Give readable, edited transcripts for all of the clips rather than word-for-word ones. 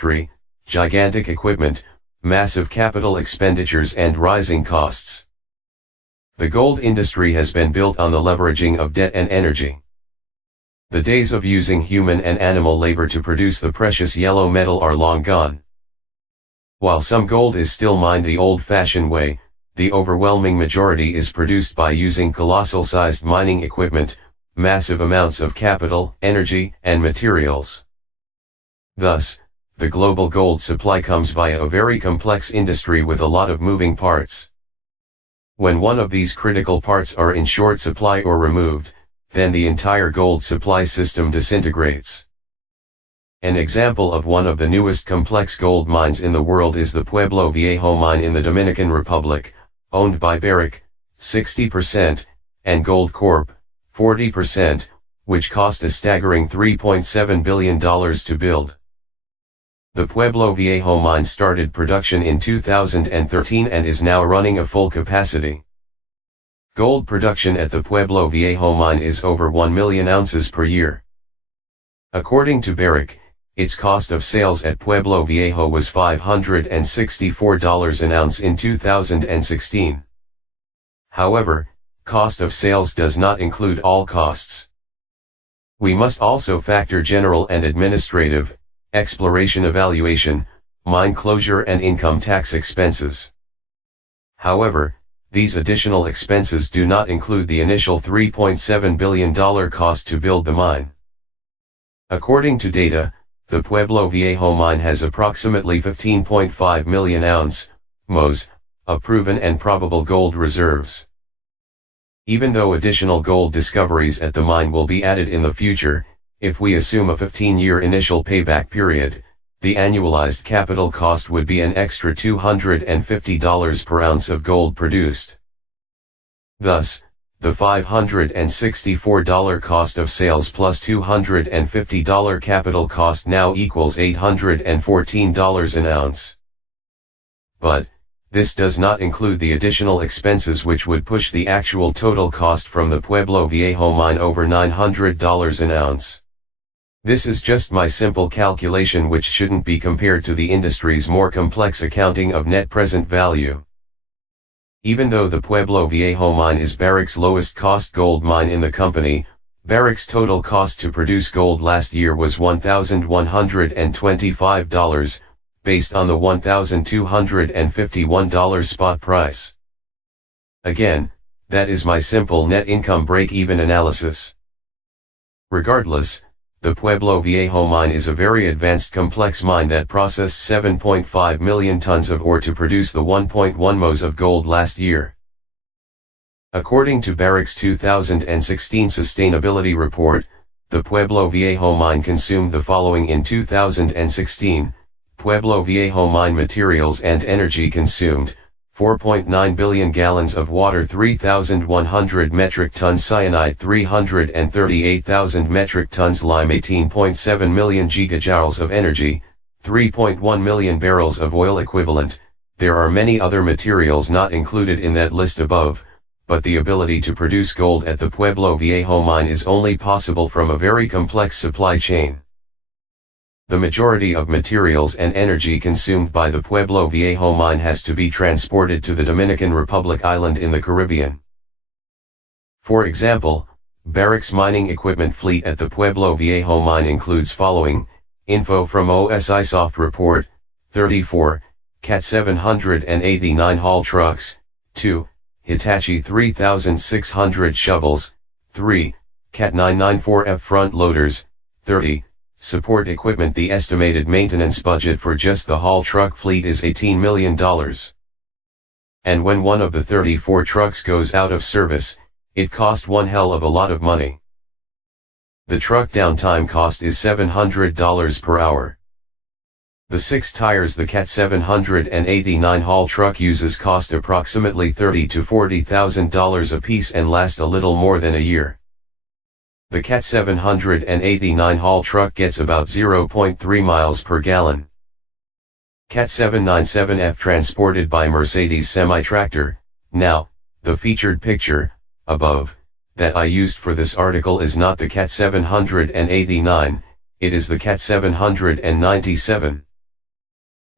industry, gigantic equipment, massive capital expenditures and rising costs. The gold industry has been built on the leveraging of debt and energy. The days of using human and animal labor to produce the precious yellow metal are long gone. While some gold is still mined the old-fashioned way, the overwhelming majority is produced by using colossal-sized mining equipment, massive amounts of capital, energy, and materials. Thus, the global gold supply comes via a very complex industry with a lot of moving parts. When one of these critical parts are in short supply or removed, then the entire gold supply system disintegrates. An example of one of the newest complex gold mines in the world is the Pueblo Viejo mine in the Dominican Republic, owned by Barrick, 60%, and Gold Corp, 40%, which cost a staggering $3.7 billion to build. The Pueblo Viejo mine started production in 2013 and is now running a full capacity. Gold production at the Pueblo Viejo mine is over 1 million ounces per year. According to Barrick, its cost of sales at Pueblo Viejo was $564 an ounce in 2016. However, cost of sales does not include all costs. We must also factor general and administrative, exploration evaluation, mine closure and income tax expenses. However, these additional expenses do not include the initial $3.7 billion cost to build the mine. According to data, the Pueblo Viejo mine has approximately 15.5 million ounce, MOs, of proven and probable gold reserves. Even though additional gold discoveries at the mine will be added in the future, if we assume a 15-year initial payback period, the annualized capital cost would be an extra $250 per ounce of gold produced. Thus, the $564 cost of sales plus $250 capital cost now equals $814 an ounce. But, this does not include the additional expenses which would push the actual total cost from the Pueblo Viejo mine over $900 an ounce. This is just my simple calculation which shouldn't be compared to the industry's more complex accounting of net present value. Even though the Pueblo Viejo mine is Barrick's lowest cost gold mine in the company, Barrick's total cost to produce gold last year was $1,125, based on the $1,251 spot price. Again, that is my simple net income break-even analysis. Regardless, the Pueblo Viejo mine is a very advanced complex mine that processed 7.5 million tons of ore to produce the 1.1 MOs of gold last year. According to Barrick's 2016 sustainability report, the Pueblo Viejo mine consumed the following in 2016, Pueblo Viejo mine materials and energy consumed, 4.9 billion gallons of water, 3,100 metric tons cyanide, 338,000 metric tons lime, 18.7 million gigajoules of energy, 3.1 million barrels of oil equivalent. There are many other materials not included in that list above, but the ability to produce gold at the Pueblo Viejo mine is only possible from a very complex supply chain. The majority of materials and energy consumed by the Pueblo Viejo mine has to be transported to the Dominican Republic island in the Caribbean. For example, Barrick's mining equipment fleet at the Pueblo Viejo mine includes following, info from OSIsoft report, 34, Cat 789 haul trucks, 2, Hitachi 3600 shovels, 3, Cat 994F front loaders, 30, support equipment. The estimated maintenance budget for just the haul truck fleet is $18 million. And when one of the 34 trucks goes out of service, it cost one hell of a lot of money. The truck downtime cost is $700 per hour. The 6 tires the Cat 789 haul truck uses cost approximately $30,000 to $40,000 a piece and last a little more than a year. The Cat 789 haul truck gets about 0.3 miles per gallon. Cat 797F transported by Mercedes semi-tractor. Now, the featured picture, above, that I used for this article is not the Cat 789, it is the Cat 797.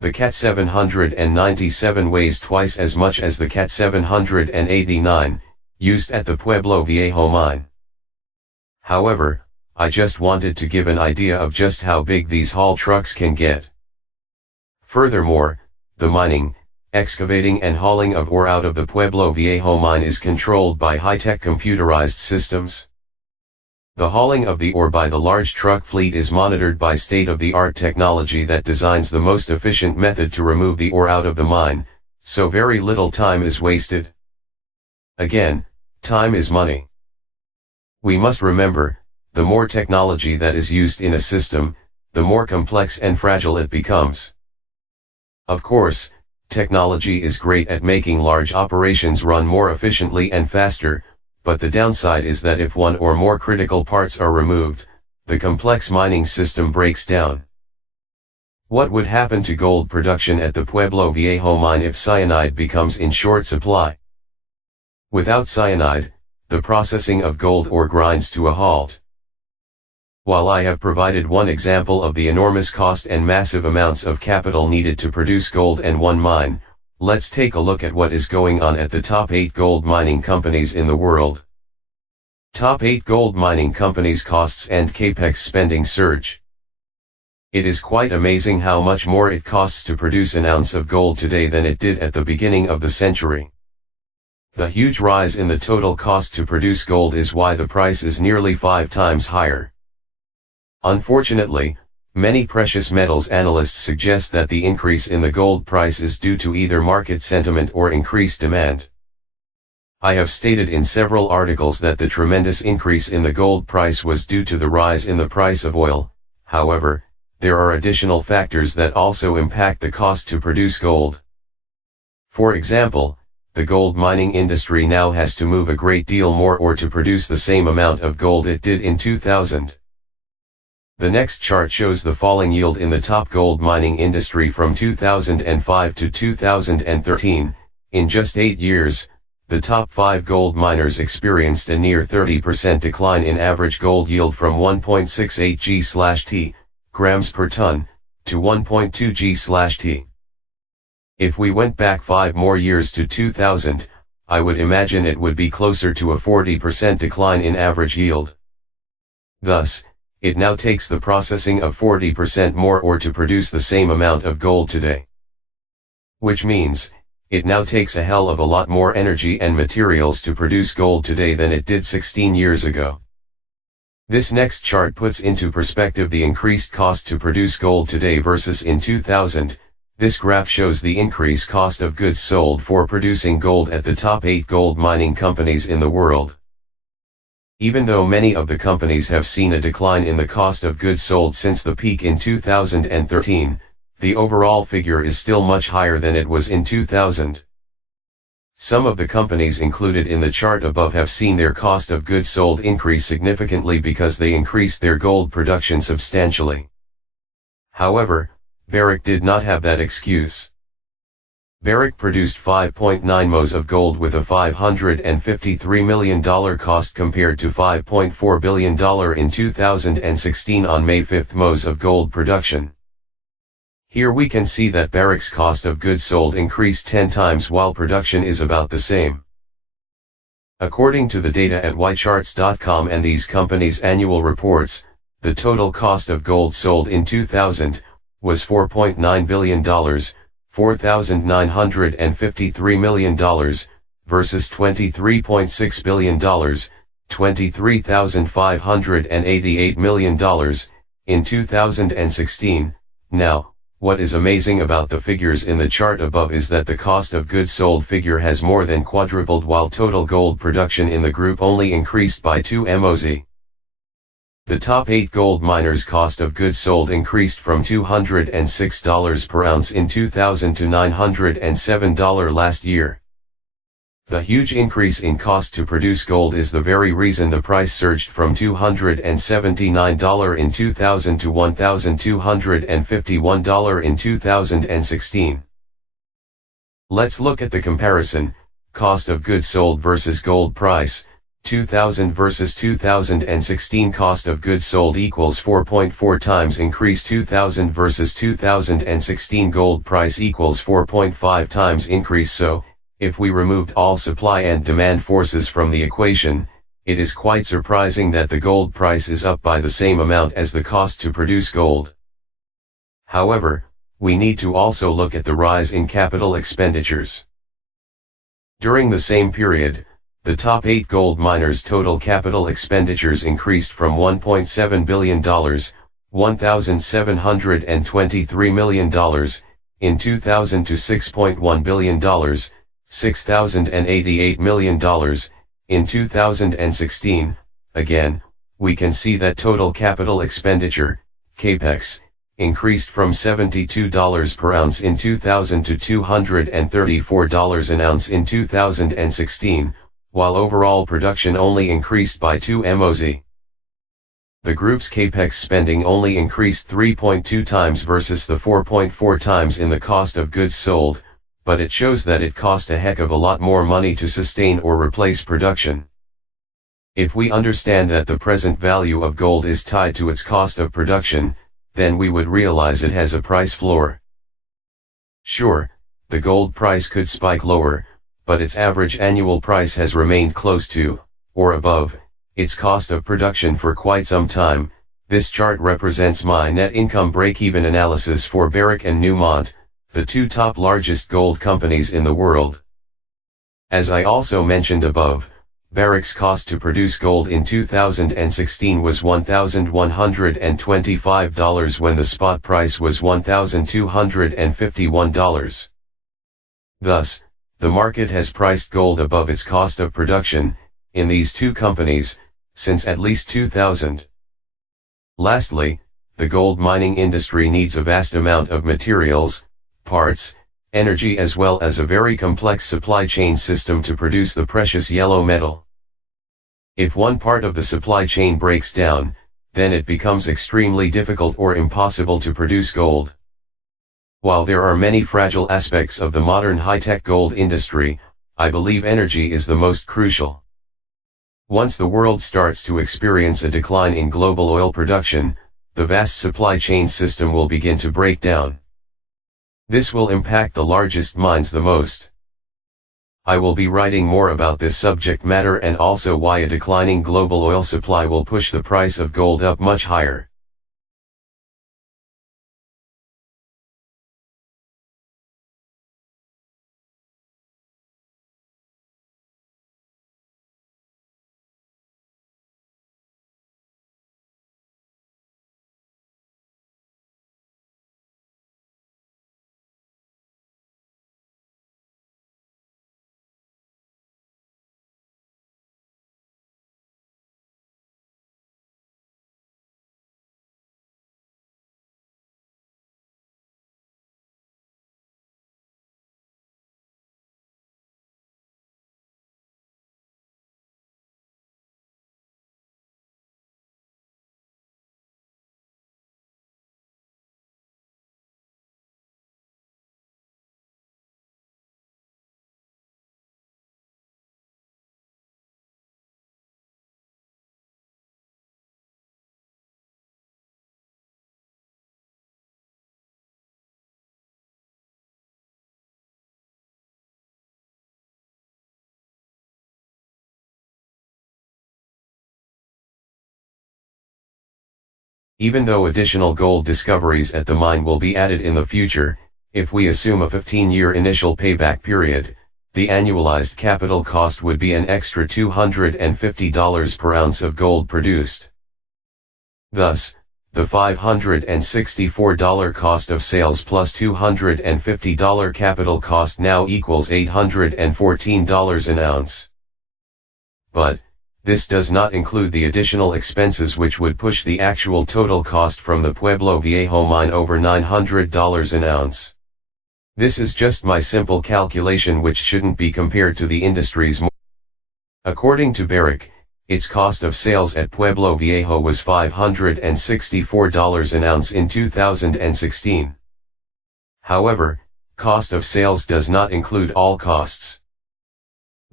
The Cat 797 weighs twice as much as the Cat 789, used at the Pueblo Viejo mine. However, I just wanted to give an idea of just how big these haul trucks can get. Furthermore, the mining, excavating and hauling of ore out of the Pueblo Viejo mine is controlled by high-tech computerized systems. The hauling of the ore by the large truck fleet is monitored by state-of-the-art technology that designs the most efficient method to remove the ore out of the mine, so very little time is wasted. Again, time is money. We must remember, the more technology that is used in a system, the more complex and fragile it becomes. Of course, technology is great at making large operations run more efficiently and faster, but the downside is that if one or more critical parts are removed, the complex mining system breaks down. What would happen to gold production at the Pueblo Viejo mine if cyanide becomes in short supply? Without cyanide, the processing of gold ore grinds to a halt. While I have provided one example of the enormous cost and massive amounts of capital needed to produce gold and one mine, let's take a look at what is going on at the top 8 gold mining companies in the world. Top 8 gold mining companies costs and capex spending surge. It is quite amazing how much more it costs to produce an ounce of gold today than it did at the beginning of the century. The huge rise in the total cost to produce gold is why the price is nearly 5 times higher. Unfortunately, many precious metals analysts suggest that the increase in the gold price is due to either market sentiment or increased demand. I have stated in several articles that the tremendous increase in the gold price was due to the rise in the price of oil. However, there are additional factors that also impact the cost to produce gold. For example, the gold mining industry now has to move a great deal more ore to produce the same amount of gold it did in 2000. The next chart shows the falling yield in the top gold mining industry from 2005 to 2013. In just 8 years, the top 5 gold miners experienced a near 30% decline in average gold yield from 1.68 g/t grams per ton to 1.2 g/t. If we went back 5 more years to 2000, I would imagine it would be closer to a 40% decline in average yield. Thus, it now takes the processing of 40% more ore to produce the same amount of gold today. Which means, it now takes a hell of a lot more energy and materials to produce gold today than it did 16 years ago. This next chart puts into perspective the increased cost to produce gold today versus in 2000. This graph shows the increased cost of goods sold for producing gold at the top 8 gold mining companies in the world. Even though many of the companies have seen a decline in the cost of goods sold since the peak in 2013, the overall figure is still much higher than it was in 2000. Some of the companies included in the chart above have seen their cost of goods sold increase significantly because they increased their gold production substantially. However, Barrick did not have that excuse. Barrick produced 5.9 mos of gold with a $553 million cost compared to $5.4 billion in 2016 on May 5 mos of gold production. Here we can see that Barrick's cost of goods sold increased 10 times while production is about the same. According to the data at ycharts.com and these companies' annual reports, the total cost of gold sold in 2000 was $4.9 billion. $4,953 million, versus $23.6 billion, $23,588 million, in 2016. Now, what is amazing about the figures in the chart above is that the cost of goods sold figure has more than quadrupled while total gold production in the group only increased by 2 mos. The top 8 gold miners' cost of goods sold increased from $206 per ounce in 2000 to $907 last year. The huge increase in cost to produce gold is the very reason the price surged from $279 in 2000 to $1,251 in 2016. Let's look at the comparison, cost of goods sold versus gold price. 2000 versus 2016 cost of goods sold equals 4.4 times increase. 2000 versus 2016 gold price equals 4.5 times increase. So, if we removed all supply and demand forces from the equation, it is quite surprising that the gold price is up by the same amount as the cost to produce gold. However, we need to also look at the rise in capital expenditures. During the same period, the top 8 gold miners' total capital expenditures increased from $1.7 billion, $1,723 million, in 2000 to $6.1 billion, $6,088 million, in 2016. Again, we can see that total capital expenditure, CAPEX, increased from $72 per ounce in 2000 to $234 an ounce in 2016, while overall production only increased by 2 MOZ. The group's CAPEX spending only increased 3.2 times versus the 4.4 times in the cost of goods sold, but it shows that it cost a heck of a lot more money to sustain or replace production. If we understand that the present value of gold is tied to its cost of production, then we would realize it has a price floor. Sure, the gold price could spike lower, but its average annual price has remained close to, or above, its cost of production for quite some time. This chart represents my net income break-even analysis for Barrick and Newmont, the 2 top largest gold companies in the world. As I also mentioned above, Barrick's cost to produce gold in 2016 was $1,125 when the spot price was $1,251. Thus, the market has priced gold above its cost of production, in these 2 companies, since at least 2000. Lastly, the gold mining industry needs a vast amount of materials, parts, energy as well as a very complex supply chain system to produce the precious yellow metal. If one part of the supply chain breaks down, then it becomes extremely difficult or impossible to produce gold. While there are many fragile aspects of the modern high-tech gold industry, I believe energy is the most crucial. Once the world starts to experience a decline in global oil production, the vast supply chain system will begin to break down. This will impact the largest mines the most. I will be writing more about this subject matter and also why a declining global oil supply will push the price of gold up much higher. Even though additional gold discoveries at the mine will be added in the future, if we assume a 15-year initial payback period, the annualized capital cost would be an extra $250 per ounce of gold produced. Thus, the $564 cost of sales plus $250 capital cost now equals $814 an ounce. But, this does not include the additional expenses which would push the actual total cost from the Pueblo Viejo mine over $900 an ounce. This is just my simple calculation which shouldn't be compared to the industry's more. According to Barrick, its cost of sales at Pueblo Viejo was $564 an ounce in 2016. However, cost of sales does not include all costs.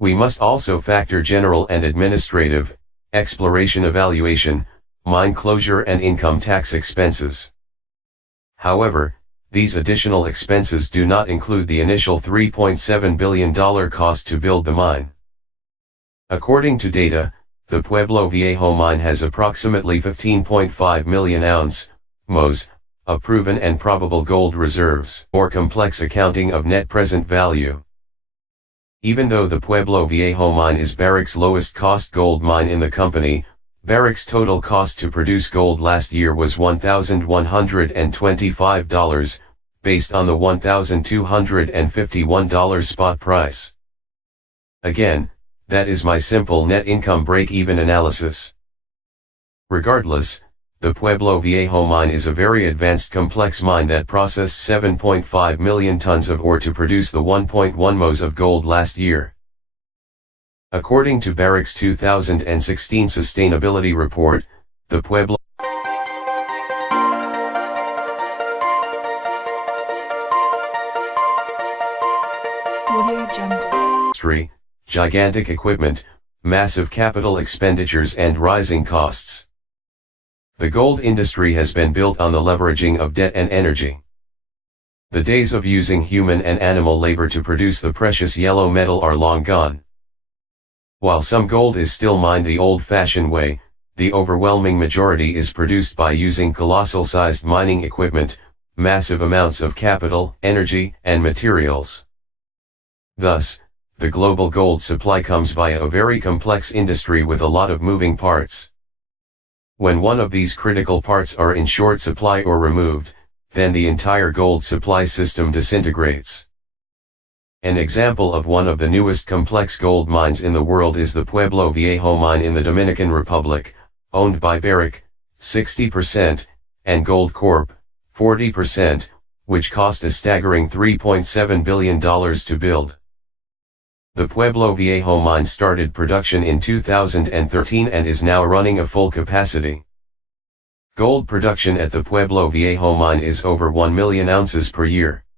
We must also factor general and administrative, exploration evaluation, mine closure and income tax expenses. However, these additional expenses do not include the initial $3.7 billion cost to build the mine. According to data, the Pueblo Viejo mine has approximately 15.5 million ounce, MOS, of proven and probable gold reserves, or complex accounting of net present value. Even though the Pueblo Viejo mine is Barrick's lowest cost gold mine in the company, Barrick's total cost to produce gold last year was $1,125, based on the $1,251 spot price. Again, that is my simple net income break-even analysis. Regardless, the Pueblo Viejo mine is a very advanced complex mine that processed 7.5 million tons of ore to produce the 1.1 MOS of gold last year. According to Barrick's 2016 sustainability report, the Pueblo industry, gigantic equipment, massive capital expenditures and rising costs. The gold industry has been built on the leveraging of debt and energy. The days of using human and animal labor to produce the precious yellow metal are long gone. While some gold is still mined the old-fashioned way, the overwhelming majority is produced by using colossal-sized mining equipment, massive amounts of capital, energy, and materials. Thus, the global gold supply comes via a very complex industry with a lot of moving parts. When one of these critical parts are in short supply or removed, then the entire gold supply system disintegrates. An example of one of the newest complex gold mines in the world is the Pueblo Viejo mine in the Dominican Republic, owned by Barrick, 60%, and Gold Corp, 40%, which cost a staggering $3.7 billion to build. The Pueblo Viejo mine started production in 2013 and is now running a full capacity. Gold production at the Pueblo Viejo mine is over 1 million ounces per year.